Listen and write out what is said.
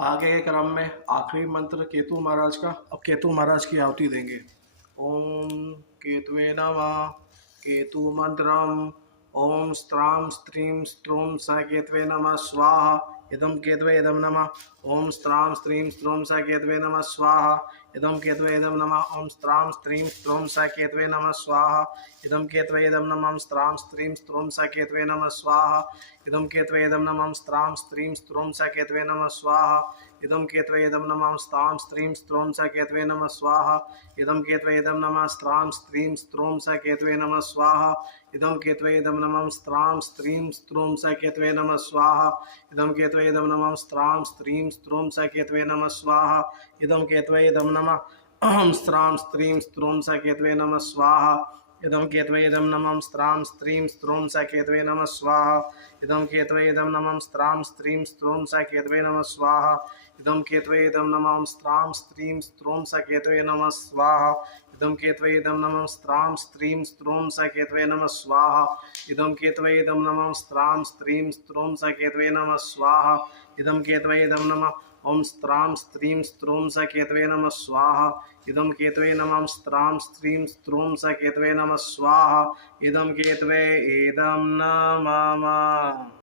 आगे के क्रम में आखिरी मंत्र केतु महाराज का। अब केतु महाराज की आहुति देंगे। ओम केतुवे नमः। केतु मंत्रम। ओम स्त्रां स्त्रीं स्त्रों स केतवे नमः स्वाहा। इदं केतवे इदं नमः। ओम स्त्रां स्त्रीं स्त्रों स केतवे नमः स्वाहा। इदं केतवे इदं नमः। ओम स्त्रां स्त्रीं स्त्रों स केतवे नमः स्वाहा। इदं केतवे इदं नमः। स्त्रां स्त्रीं स्त्रों स केतवे नमः स्वाहा। इदं केतवे इदं नमः। स्त्रां स्त्रीं स्त्रों स केतवे नमः स्वाहा। इदं केतवे इदं नमः। स्त्रां स्त्रीं स्त्रों स केतवे नमः स्वाहा। इदं केतवे इदं नमः। स्त्रां स्त्रीं स्त्रों स केतवे नमः स्वाहा। इदं केतवे इदं नमः। स्त्रां स्त्रीं स्त्रों स केतवे नमः स्वाहा। इदं केतवे इदं नमः। स्त्रां स्त्रीं स्त्रों स केतवे नमः स्वाहा। इदं केतवे इदं नमः। स्त्रां स्त्रीं स्त्रों स केतवे नमः स्वाहा। इदं केतवे इदं नमः। स्त्रां स्त्रीं स्त्रों स केतवे नमः स्वाहा। इदं केतवे इदं नमः। स्त्रां स्त्रीं स्त्रों स केतवे नमः स्वाहा। इदं केतवे इदं नमः। स्त्रां स्त्रीं स्त्रों स केतवे नमः स्वाहा। इदं केतवे इदं नमः। स्त्रां स्त्रीं स्त्रों स केतवे नमः स्वाहा। इदं केतवे इदं नमः। स्त्रां स्त्रीं स्त्रों स केतवे नमः स्वाहा। इदं केतवे इदं नमः। ओम स्त्रां स्त्रीं स्त्रों स केतवे नमः स्वाहा। इदं केतवे नमः। स्त्रां स्त्रीं स्त्रों स केतवे नमः स्वाहा। इदं केतवे इदं नमः।